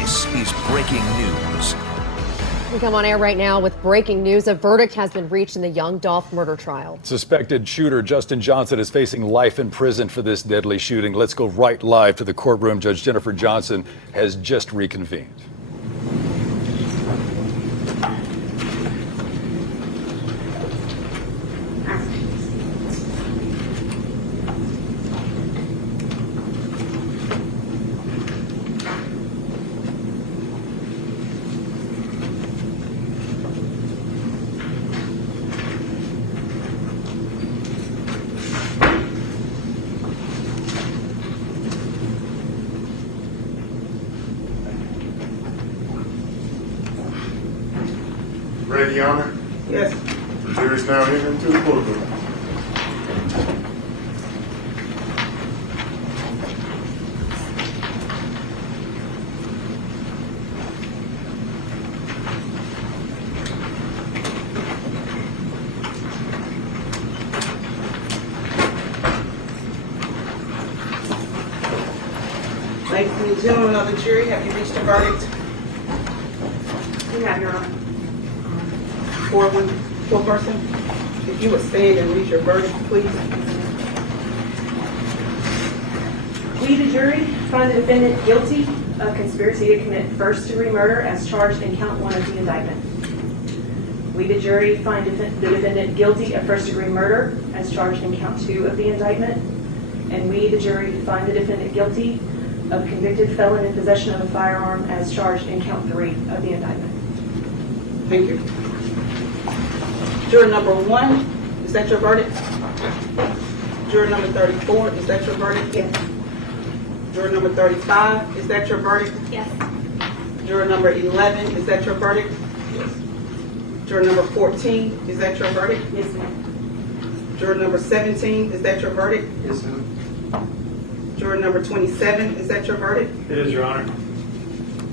This is breaking news. We come on air right now with breaking news. A verdict has been reached in the Young Dolph murder trial. Suspected shooter Justin Johnson is facing life in prison for this deadly shooting. Let's go right live to the courtroom. Judge Jennifer Johnson has just reconvened. Ready, Your Honor? Yes. The jury's now heading into the courtroom. Ladies and gentlemen of the jury, have you reached a verdict? We have, Your Honor. Four person. If you would stand and read your verdict, please. We, the jury, find the defendant guilty of conspiracy to commit first-degree murder as charged in count 1 of the indictment. We, the jury, find the defendant guilty of first-degree murder as charged in count 2 of the indictment. And we, the jury, find the defendant guilty of convicted felon in possession of a firearm as charged in count 3 of the indictment. Thank you. Juror number 1, is that your verdict? Juror number 34, is that your verdict? Yes. Juror number 35, is that your verdict? Yes. Juror number 11, is that your verdict? Yes. Juror number 14, is that your verdict? Yes, ma'am. Juror number 17, is that your verdict? Yes, ma'am. Juror number 27, is that your verdict? It is, Your Honor.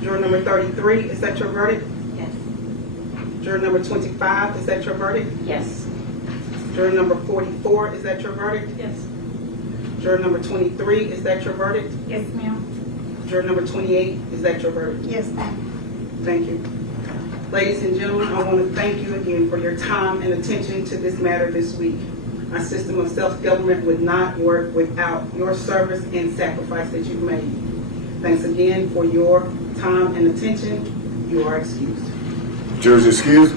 Juror number 33, is that your verdict? Yes. Juror number 25, is that your verdict? Yes. Juror number 44, is that your verdict? Yes. Juror number 23, is that your verdict? Yes, ma'am. Juror number 28, is that your verdict? Yes, ma'am. Thank you. Ladies and gentlemen, I want to thank you again for your time and attention to this matter this week. Our system of self-government would not work without your service and sacrifice that you've made. Thanks again for your time and attention. You are excused. Jurors excused.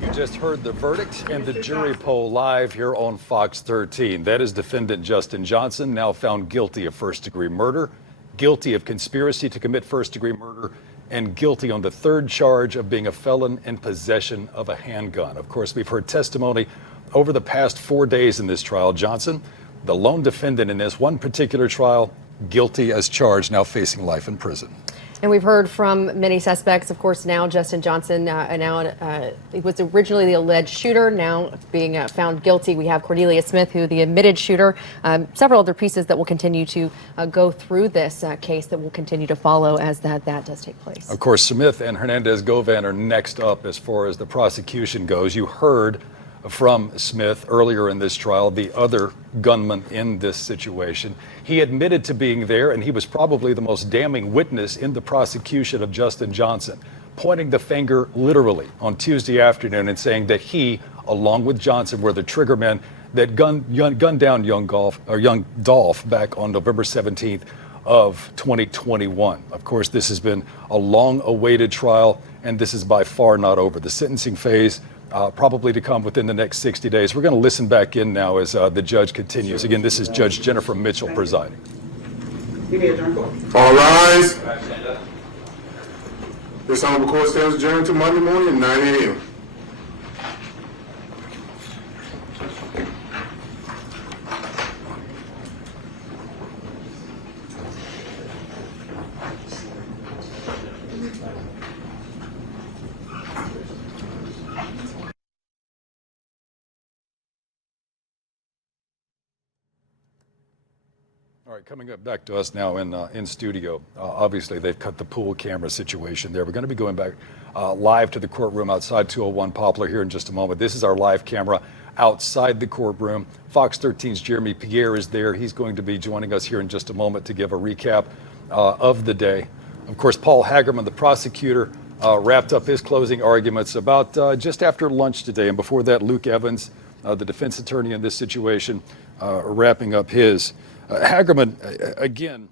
You just heard the verdict and the jury poll live here on Fox 13. That is defendant Justin Johnson, now found guilty of first-degree murder, guilty of conspiracy to commit first-degree murder, and guilty on the third charge of being a felon in possession of a handgun. Of course, we've heard testimony over the past 4 days in this trial. Johnson, the lone defendant in this one particular trial, guilty as charged, now facing life in prison. And we've heard from many suspects. Of course, now Justin Johnson, he was originally the alleged shooter, now being found guilty. We have Cornelia Smith, who the admitted shooter. Several other pieces that will continue to go through this case that will continue to follow as that does take place. Of course, Smith and Hernandez-Govan are next up as far as the prosecution goes. You heard from Smith earlier in this trial, the other gunman in this situation. He admitted to being there, and he was probably the most damning witness in the prosecution of Justin Johnson, pointing the finger literally on Tuesday afternoon and saying that he, along with Johnson, were the triggermen that gunned down Young Dolph back on November 17th of 2021. Of course, this has been a long-awaited trial, and this is by far not over. The sentencing phase probably to come within the next 60 days. We're going to listen back in now as the judge continues. Again, this is Judge Jennifer Mitchell presiding. You may adjourn court. All rise. This honorable court stands adjourned to Monday morning at 9 a.m. All right, coming up back to us now in studio. Obviously, they've cut the pool camera situation there. We're going to be going back live to the courtroom outside 201 Poplar here in just a moment. This is our live camera outside the courtroom. Fox 13's Jeremy Pierre is there. He's going to be joining us here in just a moment to give a recap of the day. Of course, Paul Hagerman, the prosecutor, wrapped up his closing arguments about just after lunch today. And before that, Luke Evans, the defense attorney in this situation, wrapping up his. Hagerman, again,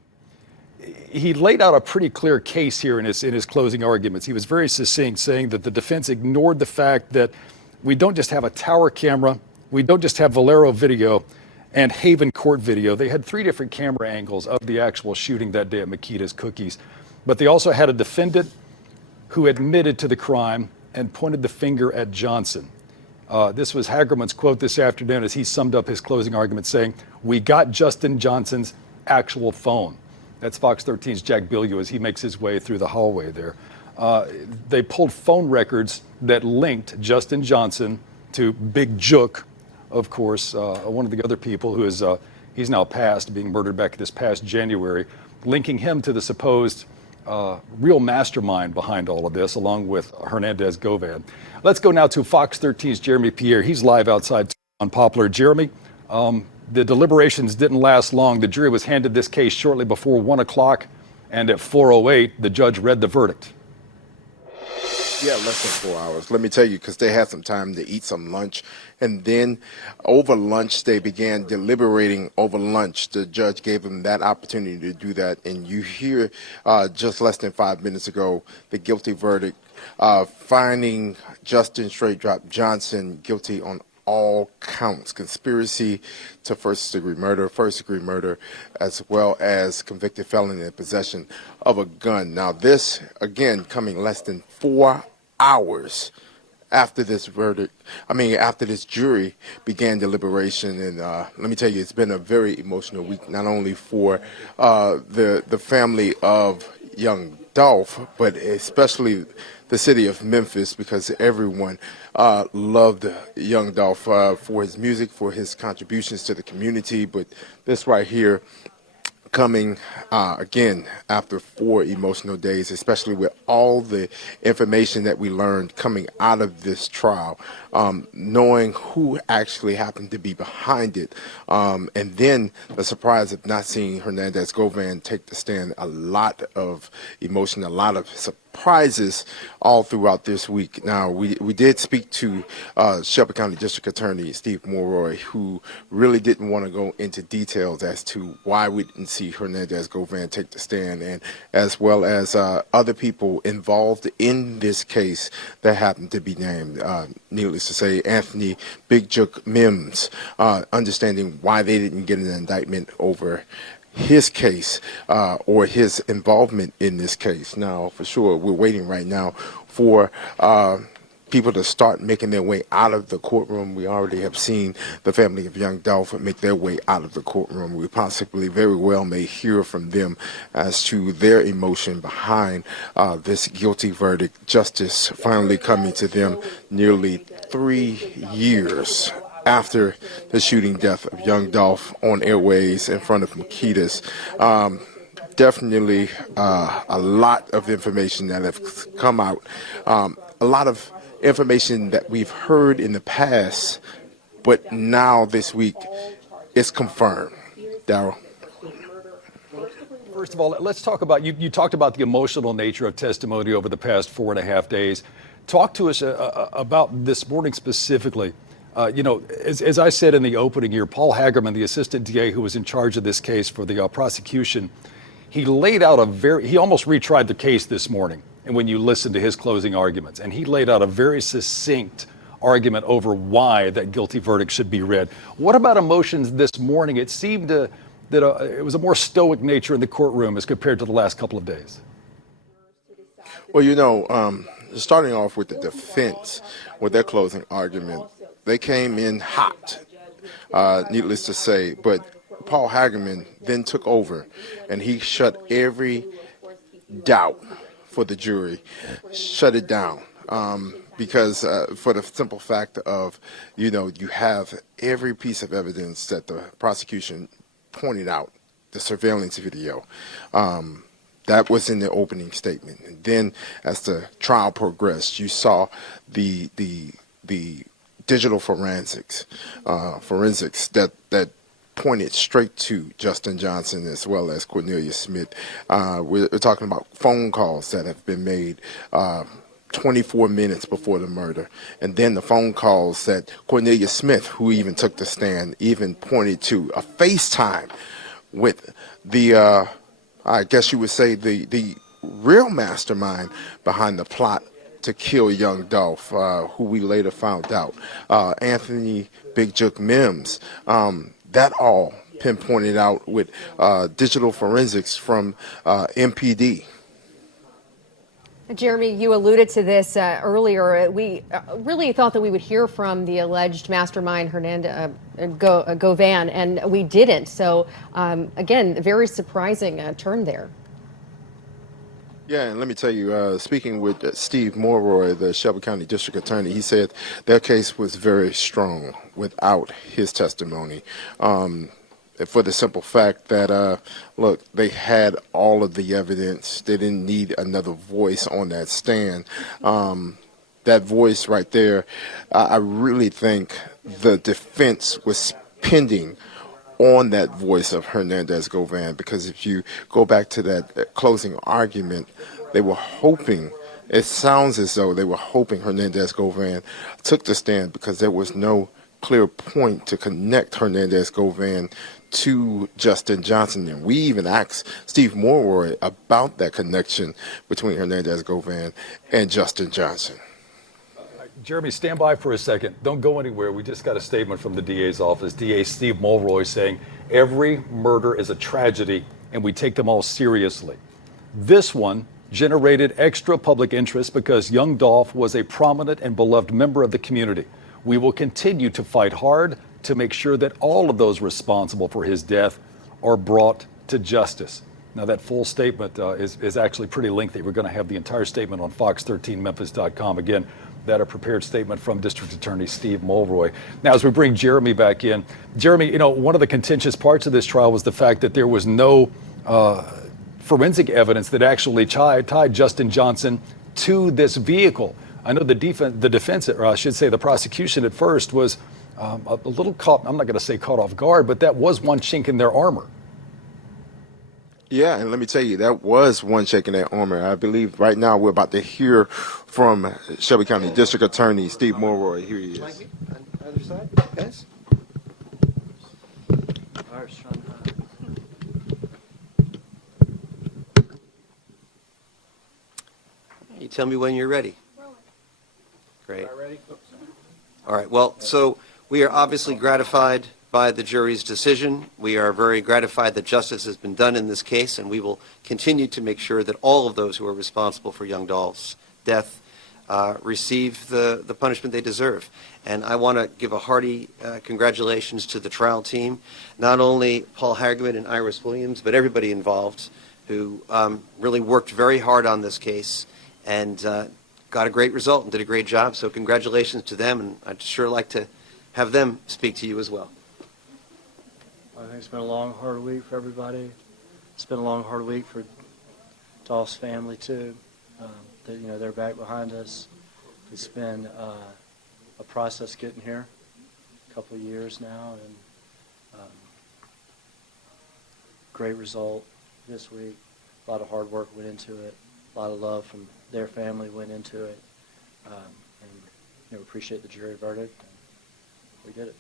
he laid out a pretty clear case here in his closing arguments. He was very succinct, saying that the defense ignored the fact that we don't just have a tower camera, we don't just have Valero video and Haven court video. They had 3 different camera angles of the actual shooting that day at Makita's Cookies. But they also had a defendant who admitted to the crime and pointed the finger at Johnson. This was Hagerman's quote this afternoon as he summed up his closing argument, saying, "We got Justin Johnson's actual phone." That's Fox 13's Jack Bilyeu as he makes his way through the hallway there. They pulled phone records that linked Justin Johnson to Big Jook, of course, one of the other people who is he's now passed, being murdered back this past January, linking him to the supposed real mastermind behind all of this, along with Hernandez Govan. Let's go now to Fox 13's Jeremy Pierre. He's live outside on Poplar. Jeremy, the deliberations didn't last long. The jury was handed this case shortly before 1 o'clock, and at 4:08, the judge read the verdict. Yeah, less than 4 hours. Let me tell you, because they had some time to eat some lunch. And then over lunch, they began deliberating over lunch. The judge gave them that opportunity to do that. And you hear just less than 5 minutes ago, the guilty verdict, finding Justin Straight Drop Johnson guilty on all counts: conspiracy to first-degree murder, as well as convicted felon in possession of a gun. Now, this, again, coming less than 4 hours after this after this jury began deliberation. And let me tell you, it's been a very emotional week, not only for the family of Young Dolph, but especially the city of Memphis, because everyone loved Young Dolph for his music, for his contributions to the community. But this right here, coming again after 4 emotional days, especially with all the information that we learned coming out of this trial, knowing who actually happened to be behind it, and then the surprise of not seeing Hernandez Govan take the stand. A lot of emotion, a lot of surprises all throughout this week. Now, we did speak to Shelby County District Attorney Steve Moroy, who really didn't want to go into details as to why we didn't see Hernandez Govan take the stand, and as well as other people involved in this case that happened to be named. Needless to say, Anthony Big Jook Mims, understanding why they didn't get an indictment over his case or his involvement in this case. Now, for sure, we're waiting right now for people to start making their way out of the courtroom. We already have seen the family of Young Dolph make their way out of the courtroom. We possibly very well may hear from them as to their emotion behind this guilty verdict. Justice finally coming to them nearly 3 years after the shooting death of Young Dolph on airways in front of Makita's. Definitely a lot of information that have come out, a lot of information that we've heard in the past, but now this week it's confirmed. Darryl. First of all, let's talk about, you talked about the emotional nature of testimony over the past 4.5 days. Talk to us about this morning specifically. As I said in the opening here, Paul Hagerman, the assistant DA who was in charge of this case for the prosecution, he laid out he almost retried the case this morning. And when you listen to his closing arguments, and he laid out a very succinct argument over why that guilty verdict should be read. What about emotions this morning? It seemed that it was a more stoic nature in the courtroom as compared to the last couple of days. Well, starting off with the defense, with their closing argument, they came in hot, needless to say, but Paul Hagerman then took over, and he shut every doubt for the jury, shut it down, because for the simple fact of, you have every piece of evidence that the prosecution pointed out the surveillance video. That was in the opening statement. And then as the trial progressed, you saw the digital forensics that pointed straight to Justin Johnson as well as Cornelia Smith. We're talking about phone calls that have been made 24 minutes before the murder. And then the phone calls that Cornelia Smith, who even took the stand, even pointed to a FaceTime with the, I guess you would say, the real mastermind behind the plot to kill Young Dolph, who we later found out, Anthony Big Jook Mims. That all pinpointed out with digital forensics from MPD. Jeremy, you alluded to this earlier. We really thought that we would hear from the alleged mastermind, Hernandez Govan, and we didn't. So, again, very surprising turn there. Yeah, and let me tell you, speaking with Steve Mulroy, the Shelby County District Attorney, he said their case was very strong without his testimony. For the simple fact that, look, they had all of the evidence. They didn't need another voice on that stand. That voice right there, I really think the defense was pending on that voice of Hernandez Govan, because if you go back to that closing argument, they were hoping, it sounds as though they were hoping Hernandez Govan took the stand because there was no clear point to connect Hernandez Govan to Justin Johnson. And we even asked Steve Mulroy about that connection between Hernandez Govan and Justin Johnson. Jeremy, stand by for a second. Don't go anywhere. We just got a statement from the DA's office. DA Steve Mulroy saying every murder is a tragedy and we take them all seriously. This one generated extra public interest because Young Dolph was a prominent and beloved member of the community. We will continue to fight hard to make sure that all of those responsible for his death are brought to justice. Now, that full statement is actually pretty lengthy. We're going to have the entire statement on fox13memphis.com. Again, that a prepared statement from District Attorney Steve Mulroy. Now, as we bring Jeremy back in, Jeremy, you know, one of the contentious parts of this trial was the fact that there was no forensic evidence that actually tied Justin Johnson to this vehicle. I know the defense, or I should say the prosecution at first was a little caught, I'm not going to say caught off guard, but that was one chink in their armor. Yeah, and let me tell you, that was one chink in their armor. I believe right now we're about to hear from Shelby County District Attorney Steve Mulroy. Here he is. Other side, guys. You tell me when you're ready. Great. All right. Well, so we are obviously gratified by the jury's decision. We are very gratified that justice has been done in this case, and we will continue to make sure that all of those who are responsible for Young Dolph's death receive the punishment they deserve. And I want to give a hearty congratulations to the trial team, not only Paul Hagerman and Iris Williams, but everybody involved who really worked very hard on this case and got a great result and did a great job. So congratulations to them, and I'd sure like to have them speak to you as well. I think it's been a long, hard week for everybody. It's been a long, hard week for Dolph's family too. They're back behind us. It's been a process getting here, a couple of years now, and great result this week. A lot of hard work went into it. A lot of love from their family went into it, and appreciate the jury verdict. And we did it.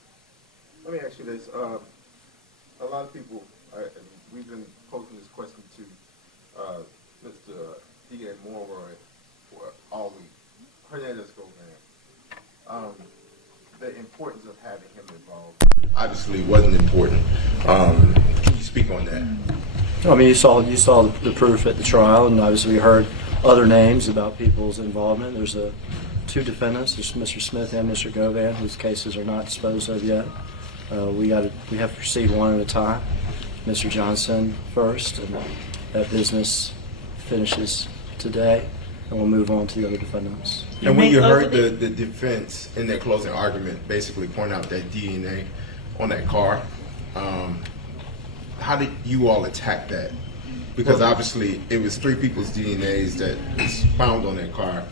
Let me ask you this. A lot of people, we've been posing this question to Mr. D.A. Mulroy for all week. Hernandez Govan. The importance of having him involved obviously wasn't important. Can you speak on that? I mean, you saw the proof at the trial, and obviously we heard other names about people's involvement. There's two defendants, there's Mr. Smith and Mr. Govan, whose cases are not disposed of yet. We have to proceed one at a time. Mr. Johnson first, and that business finishes today, and we'll move on to the other defendants. And when you heard the defense in their closing argument basically point out that DNA on that car, did you all attack that? Because obviously it was 3 people's DNAs that was found on that car,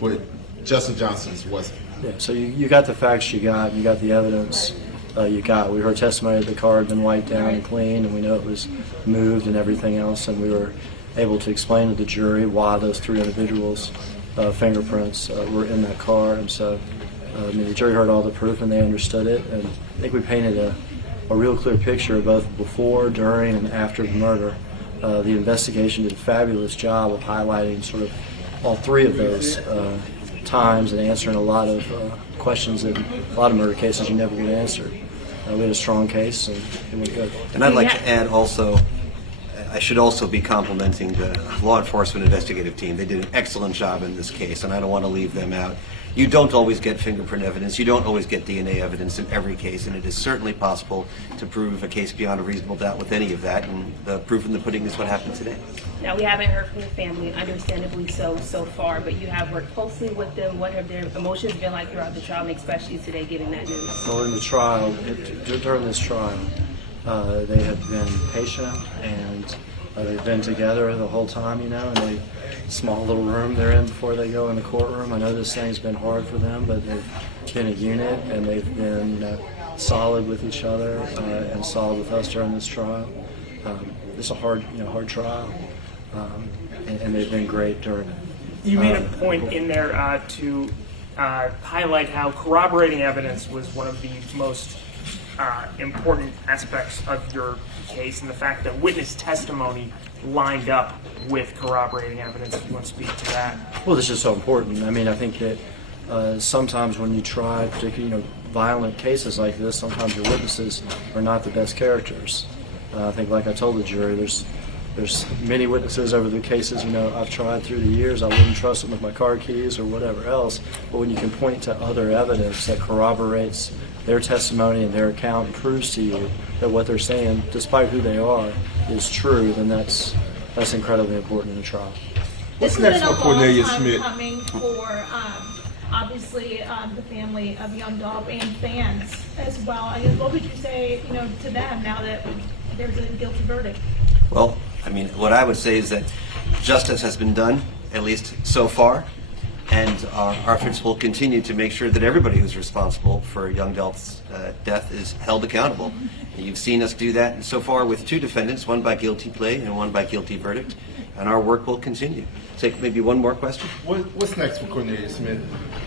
but Justin Johnson's wasn't. Yeah, so you got the facts you got the evidence you got. We heard testimony that the car had been wiped down and cleaned, and we know it was moved and everything else, and we were able to explain to the jury why those 3 individuals' fingerprints were in that car. And so the jury heard all the proof and they understood it, and I think we painted a real clear picture of both before, during, and after the murder. The investigation did a fabulous job of highlighting sort of all 3 of those times and answering a lot of questions that a lot of murder cases you never get answered. We had a strong case and it went good. And I'd like to add also, I should also be complimenting the law enforcement investigative team. They did an excellent job in this case, and I don't want to leave them out. You don't always get fingerprint evidence. You don't always get DNA evidence in every case, and it is certainly possible to prove a case beyond a reasonable doubt with any of that, and the proof in the pudding is what happened today. Now, we haven't heard from the family, understandably so far, but you have worked closely with them. What have their emotions been like throughout the trial, and especially today, getting that news? Well, in the trial, during this trial, they have been patient and they've been together the whole time, and they small little room they're in before they go in the courtroom. I know this thing's been hard for them, but they've been a unit and they've been solid with each other and solid with us during this trial. It's a hard trial, and they've been great during it. You made a point in there to highlight how corroborating evidence was one of the most important aspects of your case, and the fact that witness testimony lined up with corroborating evidence. If you want to speak to that. Well, this is so important. I mean, I think that sometimes when you try particularly, violent cases like this, sometimes your witnesses are not the best characters. I think, like I told the jury, there's many witnesses over the cases I've tried through the years. I wouldn't trust them with my car keys or whatever else. But when you can point to other evidence that corroborates their testimony and their account and proves to you that what they're saying, despite who they are, is true, then that's incredibly important in a trial. What's next for Cornelia Smith? Coming for obviously the family of Young Dolph and fans as well. I guess, what would you say, to them now that there's a guilty verdict? Well, I mean, what I would say is that justice has been done, at least so far, and our efforts will continue to make sure that everybody who's responsible for Young Dolph's death is held accountable. And you've seen us do that so far with 2 defendants, one by guilty plea and one by guilty verdict, and our work will continue. Take maybe one more question. What's next for Cornelia Smith?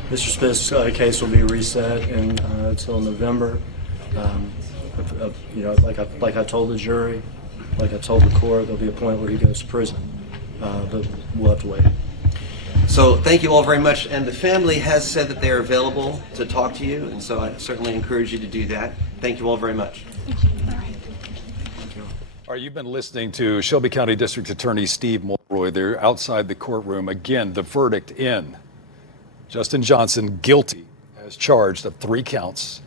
Mr. Smith's case will be reset until November. Like I told the jury, like I told the court, there'll be a point where he goes to prison, but we'll have to wait. So thank you all very much, and the family has said that they are available to talk to you, and so I certainly encourage you to do that. Thank you all very much. All right, you've been listening to Shelby County District Attorney Steve Mulroy. They're outside the courtroom. Again, the verdict in Justin Johnson guilty as charged of 3 counts.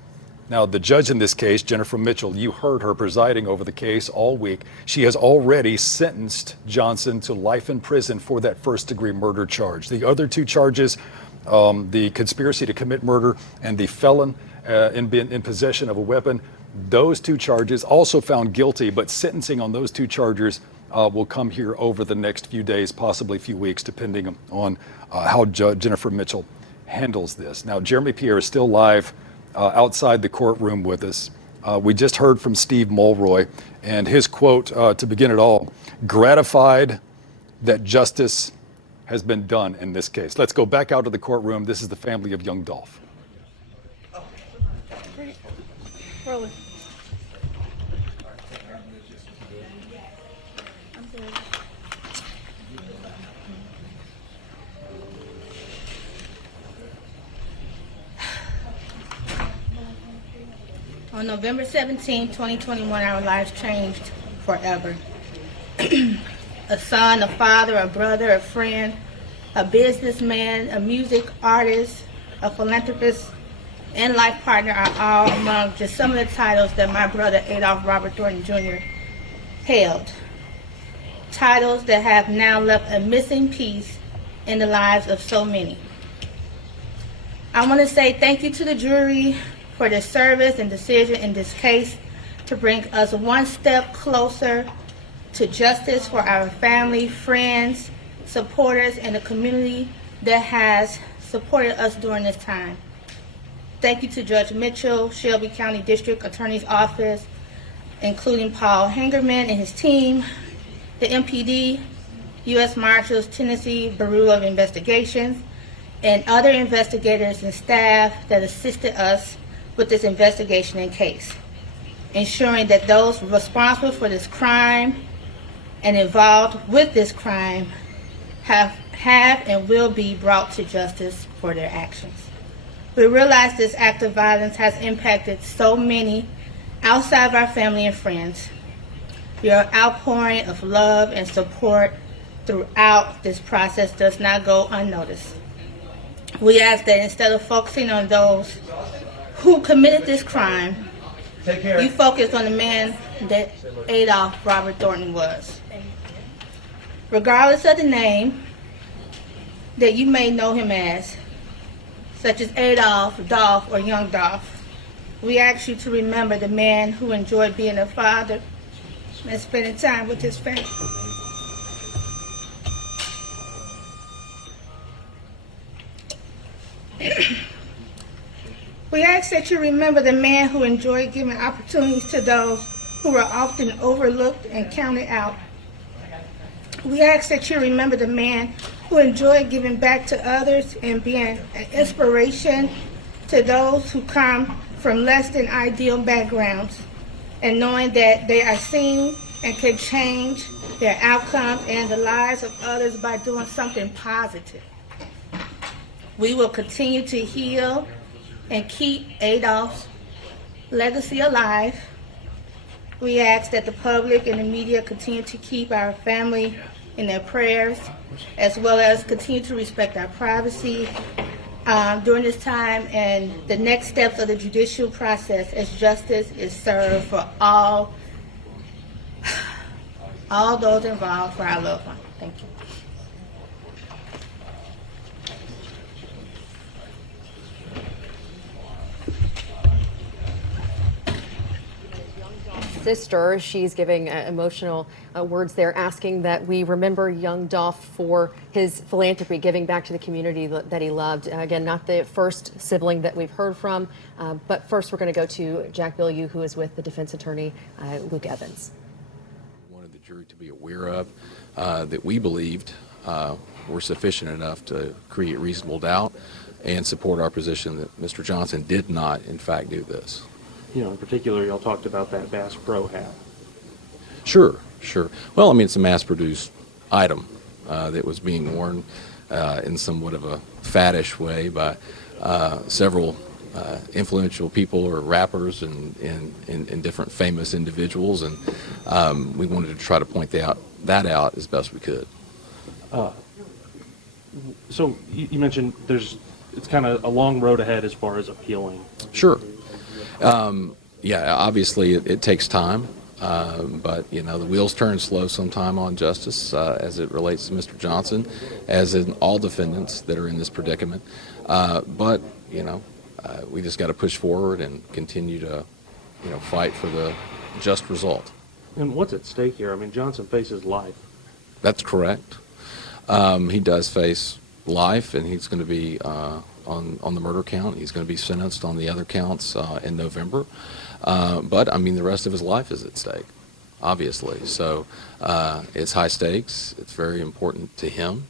Now, the judge in this case, Jennifer Mitchell, you heard her presiding over the case all week. She has already sentenced Johnson to life in prison for that first-degree murder charge. The other 2 charges, the conspiracy to commit murder and the felon in possession of a weapon, those 2 charges also found guilty, but sentencing on those 2 charges will come here over the next few days, possibly a few weeks, depending on how Jennifer Mitchell handles this. Now, Jeremy Pierre is still live outside the courtroom with us. We just heard from Steve Mulroy, and his quote to begin it all: gratified that justice has been done in this case. Let's go back out to the courtroom. This is the family of Young Dolph. Rolling. On November 17, 2021, our lives changed forever. A son, a father, a brother, a friend, a businessman, a music artist, a philanthropist, and life partner are all among just some of the titles that my brother Adolph Robert Thornton Jr. held. Titles that have now left a missing piece in the lives of so many. I want to say thank you to the jury for their service and decision in this case. to bring us one step closer to justice for our family, friends, supporters, and the community that has supported us during this time. Thank you to Judge Mitchell, Shelby County District Attorney's Office, including Paul Hangerman and his team, the MPD, U.S. Marshals, Tennessee Bureau of Investigations, and other investigators and staff that assisted us with this investigation and case, ensuring that those responsible for this crime and involved with this crime have and will be brought to justice for their actions. We realize this act of violence has impacted so many outside of our family and friends. Your outpouring of love and support throughout this process does not go unnoticed. We ask that instead of focusing on those who committed this crime, you focus on the man that Adolph Robert Thornton was. Regardless of the name that you may know him as, such as Adolph, Dolph, or Young Dolph, we ask you to remember the man who enjoyed being a father and spending time with his family. We ask that you remember the man who enjoyed giving opportunities to those who were often overlooked and counted out. We ask that you remember the man who enjoyed giving back to others and being an inspiration to those who come from less than ideal backgrounds, and knowing that they are seen and can change their outcomes and the lives of others by doing something positive. We will continue to heal and keep Adolph's legacy alive. We ask that the public and the media continue to keep our family in their prayers, as well as continue to respect our privacy during this time and the next steps of the judicial process as justice is served for all those involved for our loved one. Thank you. Sister, she's giving emotional words there, asking that we remember Young Dolph for his philanthropy, giving back to the community that he loved. Again, not the first sibling that we've heard from, but first we're going to go to Jack Bilyeu, who is with the defense attorney, Luke Evans. We wanted the jury to be aware of that we believed were sufficient enough to create reasonable doubt and support our position that Mr. Johnson did not, in fact, do this. You know, in particular, y'all talked about that Bass Pro hat. Sure. Well, I mean, it's a mass-produced item that was being worn in somewhat of a faddish way by several influential people or rappers and different famous individuals, and we wanted to try to point that out as best we could. So you mentioned it's kind of a long road ahead as far as appealing. Sure. Yeah, obviously it takes time, but you know the wheels turn slow sometime on justice as it relates to Mr. Johnson, as in all defendants that are in this predicament. But you know, we just got to push forward and continue to, you know, fight for the just result. And what's at stake here? I mean, Johnson faces life. That's correct. He does face life, and he's going to be on the murder count. He's going to be sentenced on the other counts in November. But I mean, the rest of his life is at stake, obviously. So it's high stakes. It's very important to him,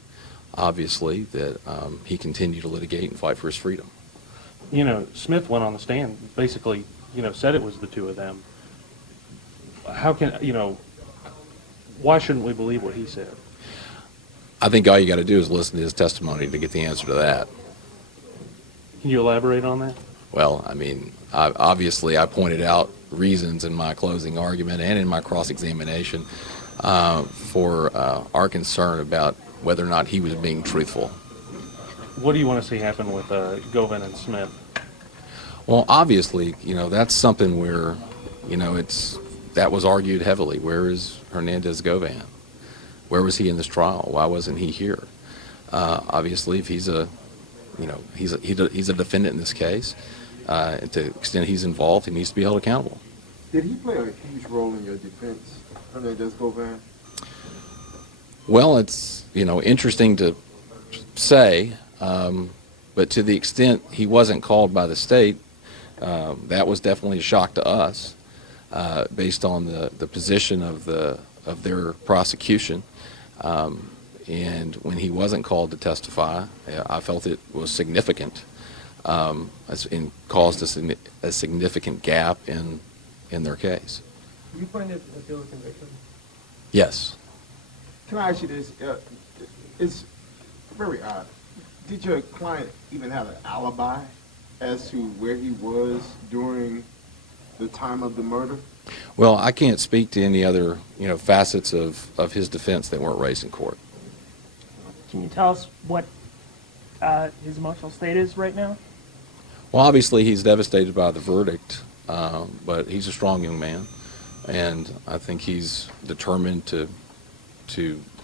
obviously, that he continue to litigate and fight for his freedom. You know, Smith went on the stand, basically, you know, said it was the two of them. How can, you know, why shouldn't we believe what he said? I think all you got to do is listen to his testimony to get the answer to that. Can you elaborate on that? Well, I mean, obviously I pointed out reasons in my closing argument and in my cross-examination for our concern about whether or not he was being truthful. What do you want to see happen with Govan and Smith? Well, obviously, you know, that's something where, you know, that was argued heavily. Where is Hernandez Govan? Where was he in this trial? Why wasn't he here? Obviously, if he's a defendant in this case, to the extent he's involved, he needs to be held accountable. Did he play a huge role in your defense, Hernandez Govan? Well, it's, interesting to say, but to the extent he wasn't called by the state, that was definitely a shock to us, based on the position of their prosecution. And when he wasn't called to testify, I felt it was significant, and caused a significant gap in their case. You find it a guilty conviction? Yes. Can I ask you this? It's very odd. Did your client even have an alibi as to where he was during the time of the murder? Well, I can't speak to any other, facets of his defense that weren't raised in court. Can you tell us what his emotional state is right now? Well, obviously he's devastated by the verdict, but he's a strong young man, and I think he's determined to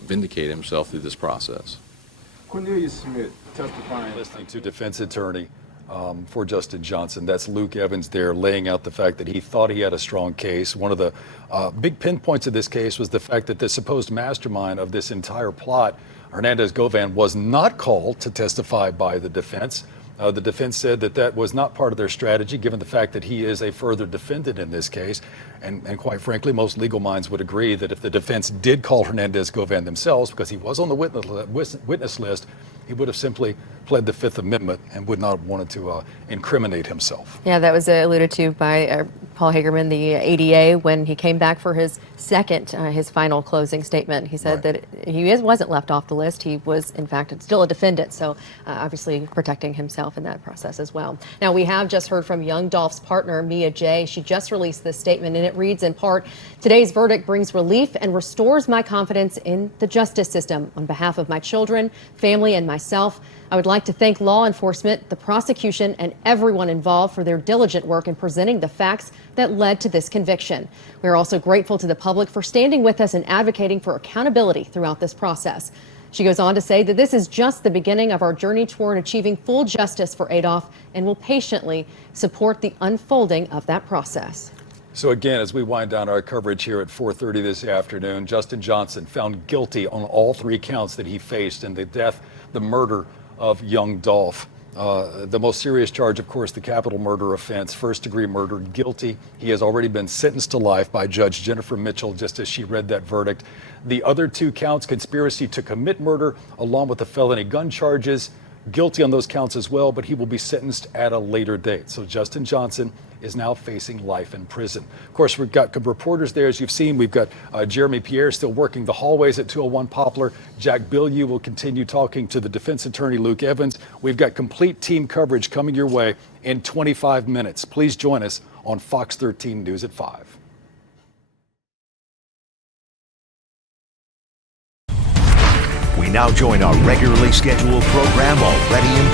vindicate himself through this process. Cornelius Smith testifying. Listening to defense attorney for Justin Johnson. That's Luke Evans there, laying out the fact that he thought he had a strong case. One of the big pinpoints of this case was the fact that the supposed mastermind of this entire plot, Hernandez Govan, was not called to testify by the defense. The defense said that was not part of their strategy, given the fact that he is a further defendant in this case. And quite frankly, most legal minds would agree that if the defense did call Hernandez Govan themselves, because he was on the witness list, he would have simply pled the Fifth Amendment and would not have wanted to incriminate himself. Yeah, that was alluded to by Paul Hagerman, the ADA, when he came back for his his final closing statement. He said that he wasn't left off the list. He was, in fact, still a defendant, so obviously protecting himself in that process as well. Now, we have just heard from Young Dolph's partner, Mia J. She just released this statement, and it reads in part, "Today's verdict brings relief and restores my confidence in the justice system. On behalf of my children, family, and myself, I would like to thank law enforcement, the prosecution, and everyone involved for their diligent work in presenting the facts that led to this conviction. We are also grateful to the public for standing with us and advocating for accountability throughout this process." She goes on to say that this is just the beginning of our journey toward achieving full justice for Adolph, and will patiently support the unfolding of that process. So again, as we wind down our coverage here at 4:30 this afternoon, Justin Johnson found guilty on all three counts that he faced in the murder of Young Dolph. The most serious charge, of course, the capital murder offense, first-degree murder, guilty. He has already been sentenced to life by Judge Jennifer Mitchell, just as she read that verdict. The other two counts, conspiracy to commit murder, along with the felony gun charges, guilty on those counts as well, but he will be sentenced at a later date. So Justin Johnson is now facing life in prison. Of course, we've got reporters there, as you've seen. We've got Jeremy Pierre still working the hallways at 201 Poplar. Jack Bilyeu will continue talking to the defense attorney, Luke Evans. We've got complete team coverage coming your way in 25 minutes. Please join us on Fox 13 News at 5. We now join our regularly scheduled program already in